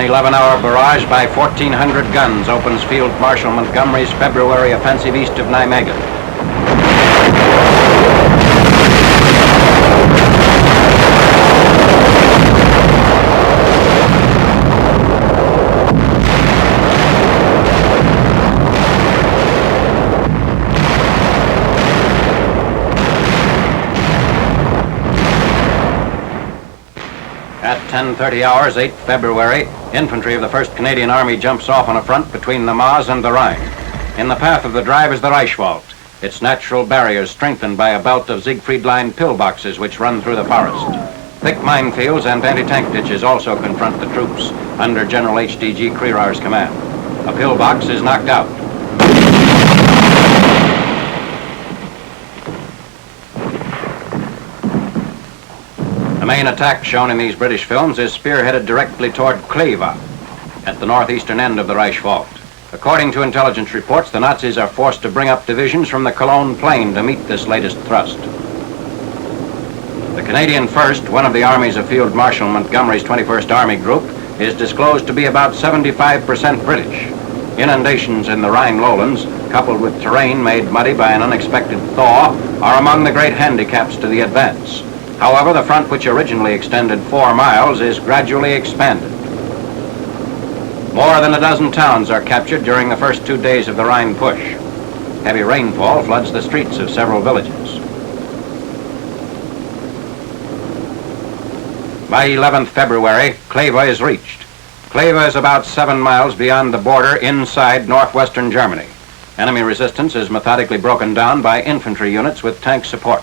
An 11-hour barrage by 1,400 guns opens Field Marshal Montgomery's February offensive east of Nijmegen. At 10:30 hours, 8 February, infantry of the 1st Canadian Army jumps off on a front between the Maas and the Rhine. In the path of the drive is the Reichswald, its natural barriers strengthened by a belt of Siegfried-Line pillboxes which run through the forest. Thick minefields and anti-tank ditches also confront the troops under General H.D.G. Creerar's command. A pillbox is knocked out. The main attack shown in these British films is spearheaded directly toward Kleve, at the northeastern end of the Reichswald. According to intelligence reports, the Nazis are forced to bring up divisions from the Cologne Plain to meet this latest thrust. The Canadian 1st, one of the armies of Field Marshal Montgomery's 21st Army Group, is disclosed to be about 75% British. Inundations in the Rhine lowlands, coupled with terrain made muddy by an unexpected thaw, are among the great handicaps to the advance. However, the front, which originally extended 4 miles, is gradually expanded. More than a dozen towns are captured during the first 2 days of the Rhine push. Heavy rainfall floods the streets of several villages. By 11th February, Kleve is reached. Kleve is about 7 miles beyond the border inside northwestern Germany. Enemy resistance is methodically broken down by infantry units with tank support.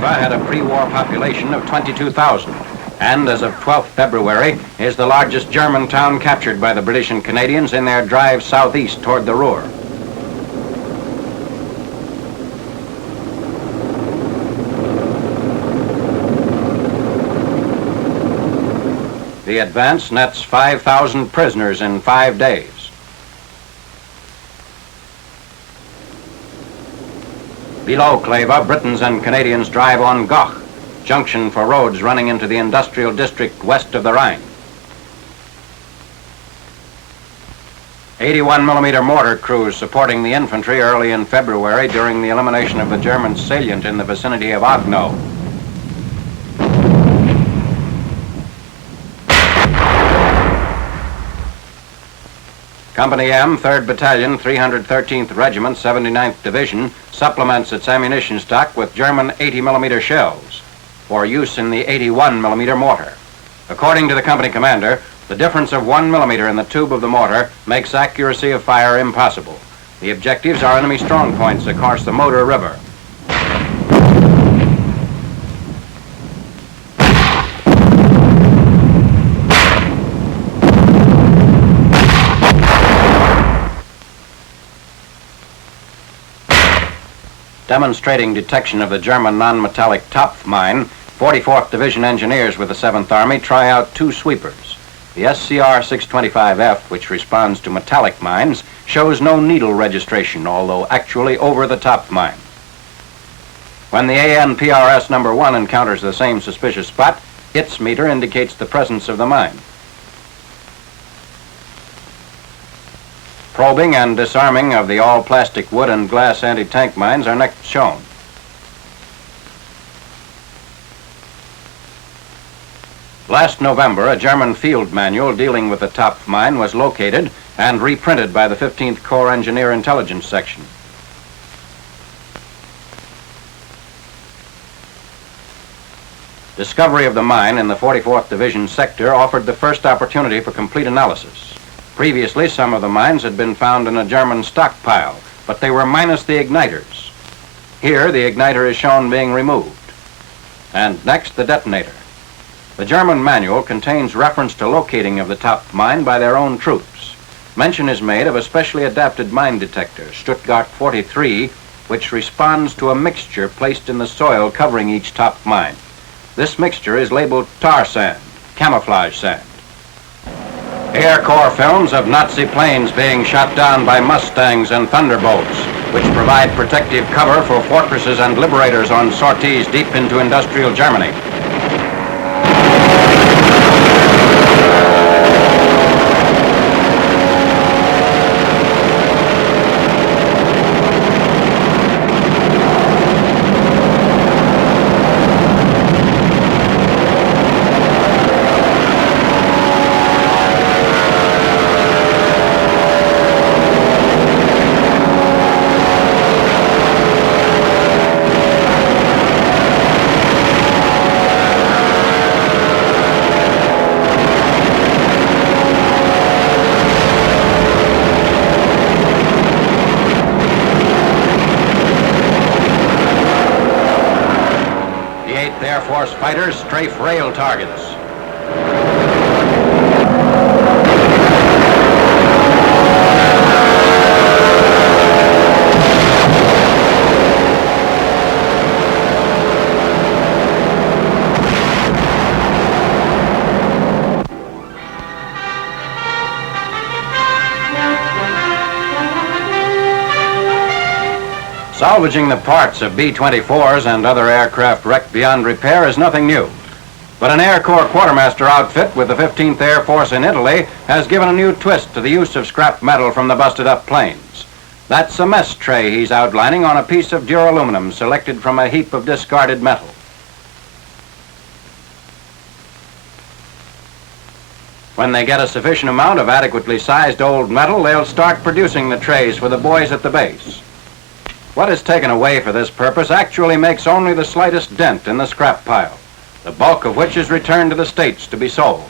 Had a pre-war population of 22,000, and as of 12th February is the largest German town captured by the British and Canadians in their drive southeast toward the Ruhr. The advance nets 5,000 prisoners in 5 days. Below Kleve, Britons and Canadians drive on Goch, junction for roads running into the industrial district west of the Rhine. 81mm mortar crews supporting the infantry early in February during the elimination of the German salient in the vicinity of Agno. Company M, 3rd Battalion, 313th Regiment, 79th Division, supplements its ammunition stock with German 80mm shells for use in the 81mm mortar. According to the company commander, the difference of 1mm in the tube of the mortar makes accuracy of fire impossible. The objectives are enemy strong points across the Moder River. Demonstrating detection of the German non-metallic Topf mine, 44th Division engineers with the 7th Army try out 2 sweepers. The SCR-625F, which responds to metallic mines, shows no needle registration, although actually over the Topf mine. When the ANPRS number 1 encounters the same suspicious spot, its meter indicates the presence of the mine. Probing and disarming of the all-plastic wood and glass anti-tank mines are next shown. Last November, a German field manual dealing with the Topf mine was located and reprinted by the 15th Corps Engineer Intelligence Section. Discovery of the mine in the 44th Division sector offered the first opportunity for complete analysis. Previously, some of the mines had been found in a German stockpile, but they were minus the igniters. Here, the igniter is shown being removed. And next, the detonator. The German manual contains reference to locating of the Topf mine by their own troops. Mention is made of a specially adapted mine detector, Stuttgart 43, which responds to a mixture placed in the soil covering each Topf mine. This mixture is labeled tar sand, camouflage sand. Air Corps films of Nazi planes being shot down by Mustangs and Thunderbolts, which provide protective cover for fortresses and liberators on sorties deep into industrial Germany. Air Force fighters strafe rail targets. Salvaging the parts of B-24s and other aircraft wrecked beyond repair is nothing new. But an Air Corps quartermaster outfit with the 15th Air Force in Italy has given a new twist to the use of scrap metal from the busted-up planes. That's a mess tray he's outlining on a piece of duraluminum selected from a heap of discarded metal. When they get a sufficient amount of adequately sized old metal, they'll start producing the trays for the boys at the base. What is taken away for this purpose actually makes only the slightest dent in the scrap pile, the bulk of which is returned to the States to be sold.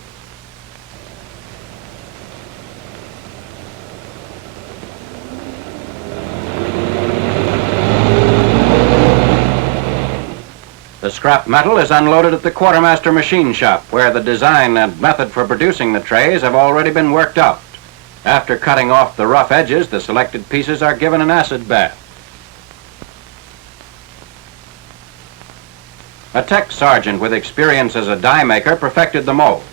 The scrap metal is unloaded at the quartermaster machine shop, where the design and method for producing the trays have already been worked out. After cutting off the rough edges, the selected pieces are given an acid bath. A tech sergeant with experience as a die maker perfected the mold,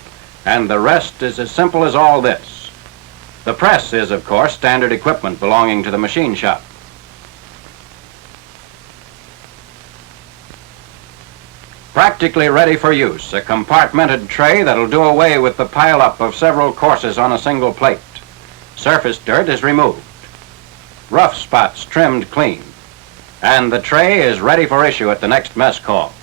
and the rest is as simple as all this. The press is, of course, standard equipment belonging to the machine shop. Practically ready for use, a compartmented tray that'll do away with the pile-up of several courses on a single plate. Surface dirt is removed, rough spots trimmed clean, and the tray is ready for issue at the next mess call.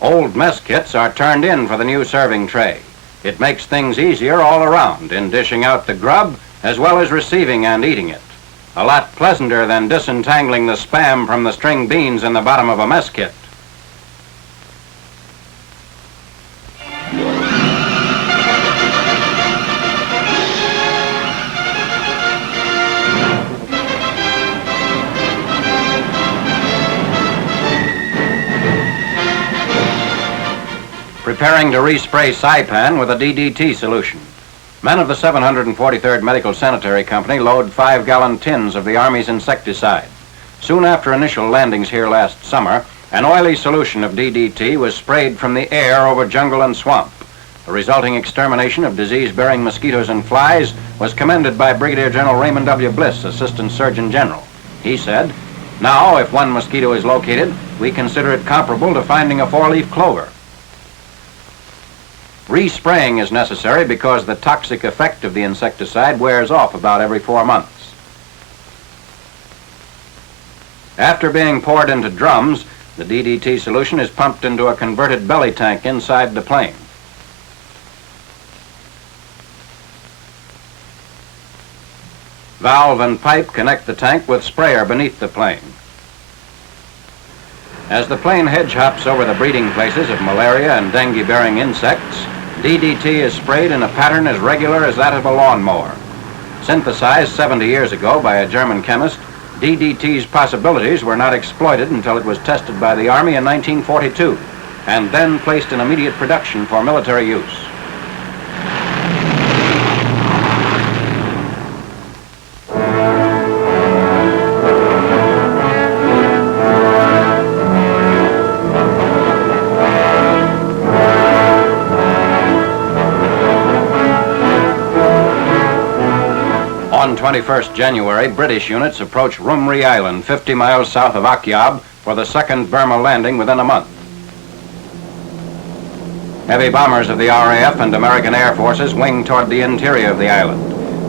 Old mess kits are turned in for the new serving tray. It makes things easier all around in dishing out the grub as well as receiving and eating it. A lot pleasanter than disentangling the spam from the string beans in the bottom of a mess kit. Preparing to respray Saipan with a DDT solution. Men of the 743rd Medical Sanitary Company load 5-gallon tins of the Army's insecticide. Soon after initial landings here last summer, an oily solution of DDT was sprayed from the air over jungle and swamp. The resulting extermination of disease-bearing mosquitoes and flies was commended by Brigadier General Raymond W. Bliss, Assistant Surgeon General. He said, "Now, if one mosquito is located, we consider it comparable to finding a four-leaf clover." Respraying is necessary because the toxic effect of the insecticide wears off about every 4 months. After being poured into drums, the DDT solution is pumped into a converted belly tank inside the plane. Valve and pipe connect the tank with sprayer beneath the plane. As the plane hedge hops over the breeding places of malaria and dengue-bearing insects, DDT is sprayed in a pattern as regular as that of a lawnmower. Synthesized 70 years ago by a German chemist, DDT's possibilities were not exploited until it was tested by the Army in 1942, and then placed in immediate production for military use. On 21st January, British units approached RAMREE Island, 50 miles south of Akyab, for the second Burma landing within a month. Heavy bombers of the RAF and American Air Forces wing toward the interior of the island.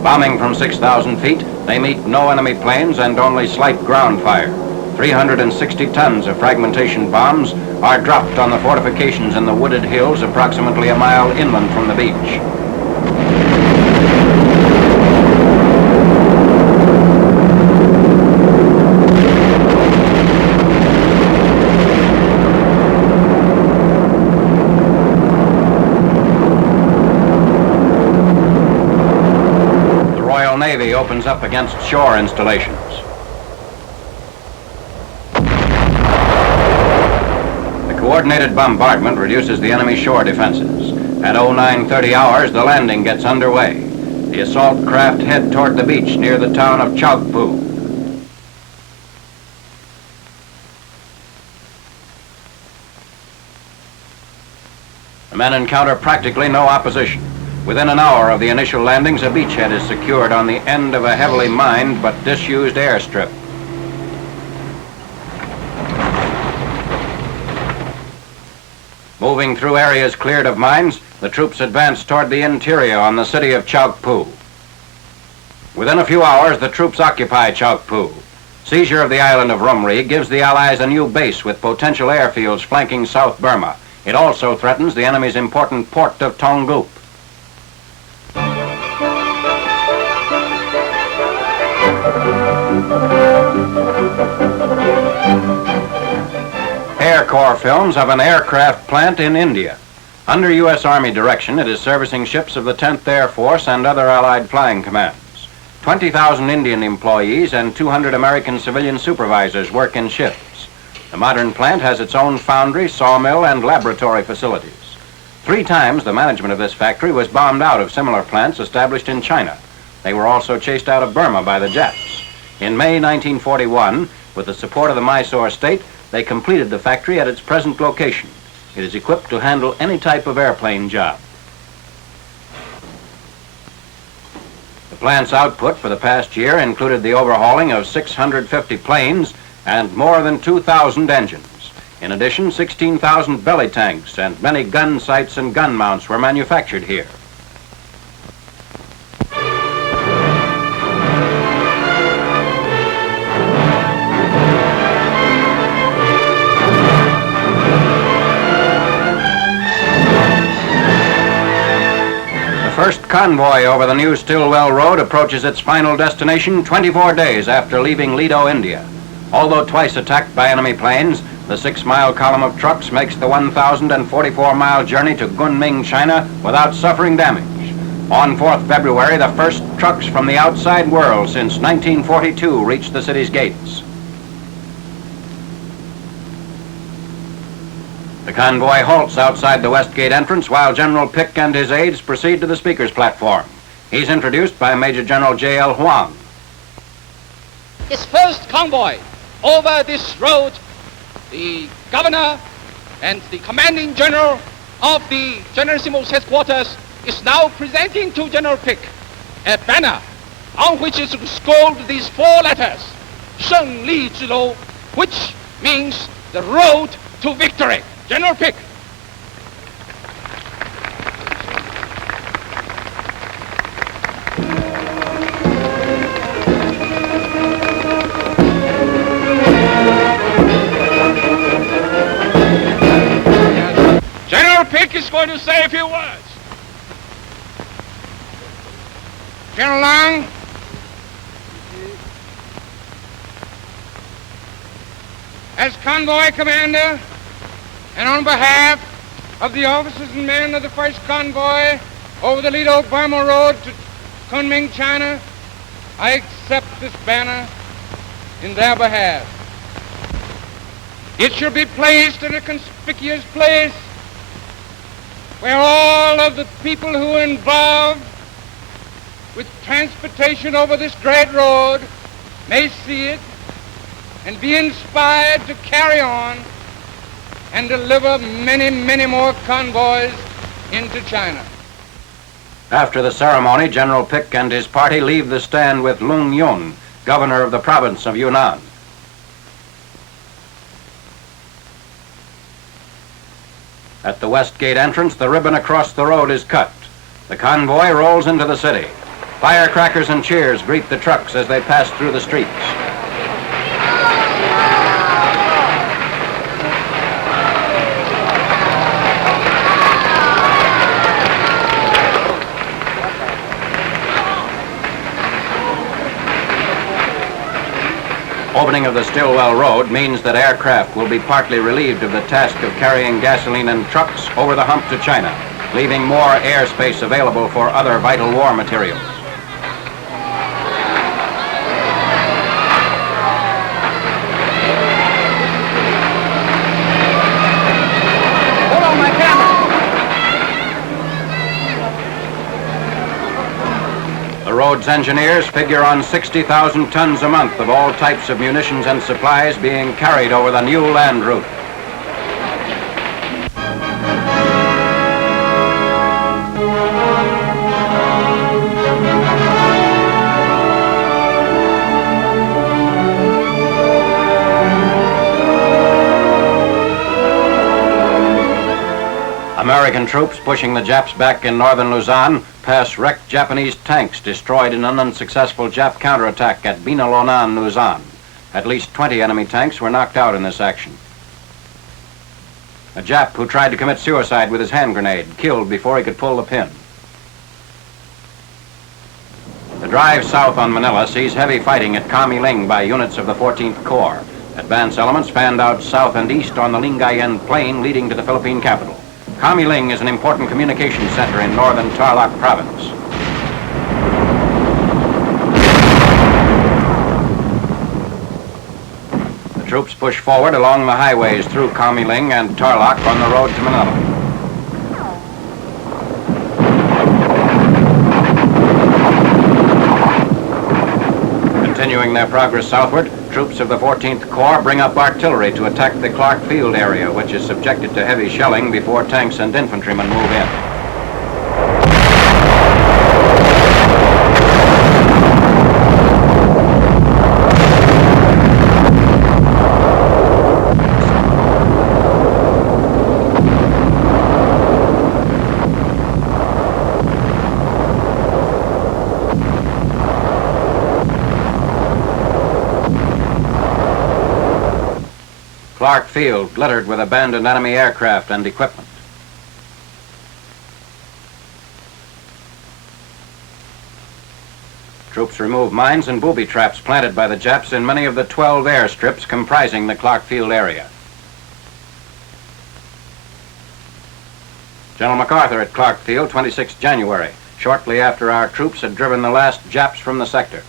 Bombing from 6,000 feet, they meet no enemy planes and only slight ground fire. 360 tons of fragmentation bombs are dropped on the fortifications in the wooded hills approximately a mile inland from the beach. Navy opens up against shore installations. The coordinated bombardment reduces the enemy shore defenses. At 0930 hours, the landing gets underway. The assault craft head toward the beach near the town of Chaukpu. The men encounter practically no opposition. Within an hour of the initial landings, a beachhead is secured on the end of a heavily mined but disused airstrip. Moving through areas cleared of mines, the troops advance toward the interior on the city of Chaukpu. Within a few hours, the troops occupy Chaukpu. Seizure of the island of RAMREE gives the Allies a new base with potential airfields flanking South Burma. It also threatens the enemy's important port of Tongup. Air Corps films of an aircraft plant in India. Under U.S. Army direction, it is servicing ships of the 10th Air Force and other Allied flying commands. 20,000 Indian employees and 200 American civilian supervisors work in ships. The modern plant has its own foundry, sawmill, and laboratory facilities. 3 times the management of this factory was bombed out of similar plants established in China. They were also chased out of Burma by the Japs. In May 1941, with the support of the Mysore state, they completed the factory at its present location. It is equipped to handle any type of airplane job. The plant's output for the past year included the overhauling of 650 planes and more than 2,000 engines. In addition, 16,000 belly tanks and many gun sights and gun mounts were manufactured here. First convoy over the new Stillwell Road approaches its final destination 24 days after leaving Lido, India. Although twice attacked by enemy planes, the 6-mile column of trucks makes the 1,044-mile journey to Kunming, China without suffering damage. On 4th February, the first trucks from the outside world since 1942 reached the city's gates. The convoy halts outside the West Gate entrance while General Pick and his aides proceed to the speaker's platform. He's introduced by Major General J.L. Huang. This first convoy over this road, the governor and the commanding general of the Generalissimo's headquarters is now presenting to General Pick a banner on which is scrawled these 4 letters, 胜利之路, which means the road to victory. General Pick. General Pick is going to say a few words. General Long, as convoy commander, and on behalf of the officers and men of the first convoy over the Lido-Burma Road to Kunming, China, I accept this banner in their behalf. It should be placed in a conspicuous place where all of the people who are involved with transportation over this great road may see it and be inspired to carry on and deliver many, many more convoys into China. After the ceremony, General Pick and his party leave the stand with Lung Yun, governor of the province of Yunnan. At the West Gate entrance, the ribbon across the road is cut. The convoy rolls into the city. Firecrackers and cheers greet the trucks as they pass through the streets. Opening of the Stillwell Road means that aircraft will be partly relieved of the task of carrying gasoline and trucks over the hump to China, leaving more airspace available for other vital war materials. Hold on my camera. The road's engineers figure on 60,000 tons a month of all types of munitions and supplies being carried over the new land route. American troops pushing the Japs back in northern Luzon pass wrecked Japanese tanks destroyed in an unsuccessful Jap counterattack at Binalonan, Luzon. At least 20 enemy tanks were knocked out in this action. A Jap who tried to commit suicide with his hand grenade, killed before he could pull the pin. The drive south on Manila sees heavy fighting at KUNMING by units of the 14th Corps. Advance elements fanned out south and east on the Lingayen Plain leading to the Philippine capital. KUNMING is an important communications center in northern Tarlac province. The troops push forward along the highways through KUNMING and Tarlac on the road to Manila. Continuing their progress southward, troops of the 14th Corps bring up artillery to attack the Clark Field area, which is subjected to heavy shelling before tanks and infantrymen move in. Clark Field littered with abandoned enemy aircraft and equipment. Troops remove mines and booby traps planted by the Japs in many of the 12 airstrips comprising the Clark Field area. General MacArthur at Clark Field, 26 January, shortly after our troops had driven the last Japs from the sector.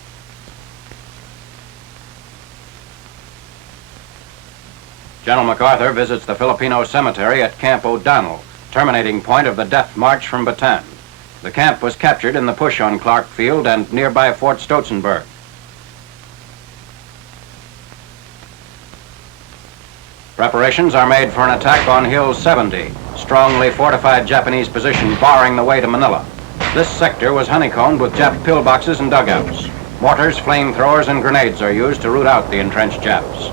General MacArthur visits the Filipino cemetery at Camp O'Donnell, terminating point of the death march from Bataan. The camp was captured in the push on Clark Field and nearby Fort Stotzenburg. Preparations are made for an attack on Hill 70, strongly fortified Japanese position barring the way to Manila. This sector was honeycombed with Jap pillboxes and dugouts. Mortars, flamethrowers, and grenades are used to root out the entrenched Japs.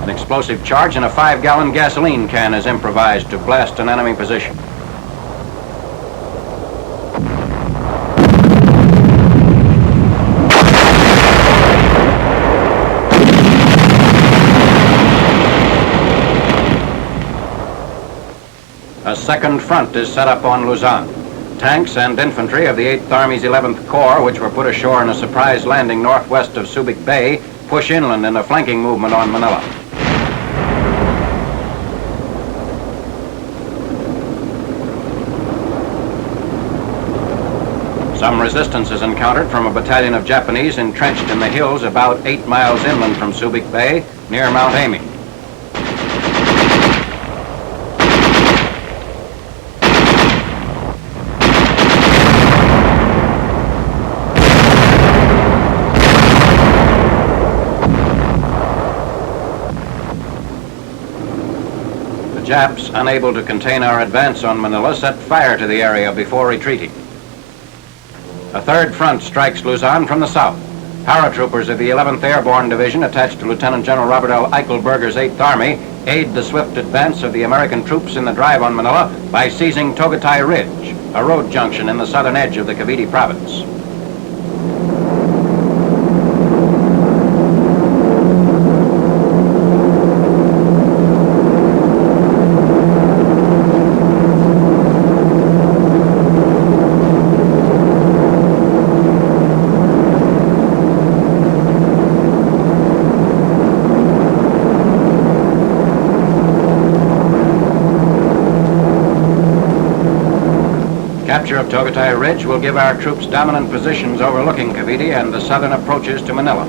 An explosive charge in a 5-gallon gasoline can is improvised to blast an enemy position. A second front is set up on Luzon. Tanks and infantry of the 8th Army's 11th Corps, which were put ashore in a surprise landing northwest of Subic Bay, push inland in a flanking movement on Manila. Some resistance is encountered from a battalion of Japanese entrenched in the hills about 8 miles inland from Subic Bay, near Mount Amy. The Japs, unable to contain our advance on Manila, set fire to the area before retreating. A third front strikes Luzon from the south. Paratroopers of the 11th Airborne Division, attached to Lieutenant General Robert L. Eichelberger's 8th Army, aid the swift advance of the American troops in the drive on Manila by seizing Togatai Ridge, a road junction in the southern edge of the Cavite province. Capture of Togatai Ridge will give our troops dominant positions overlooking Cavite and the southern approaches to Manila.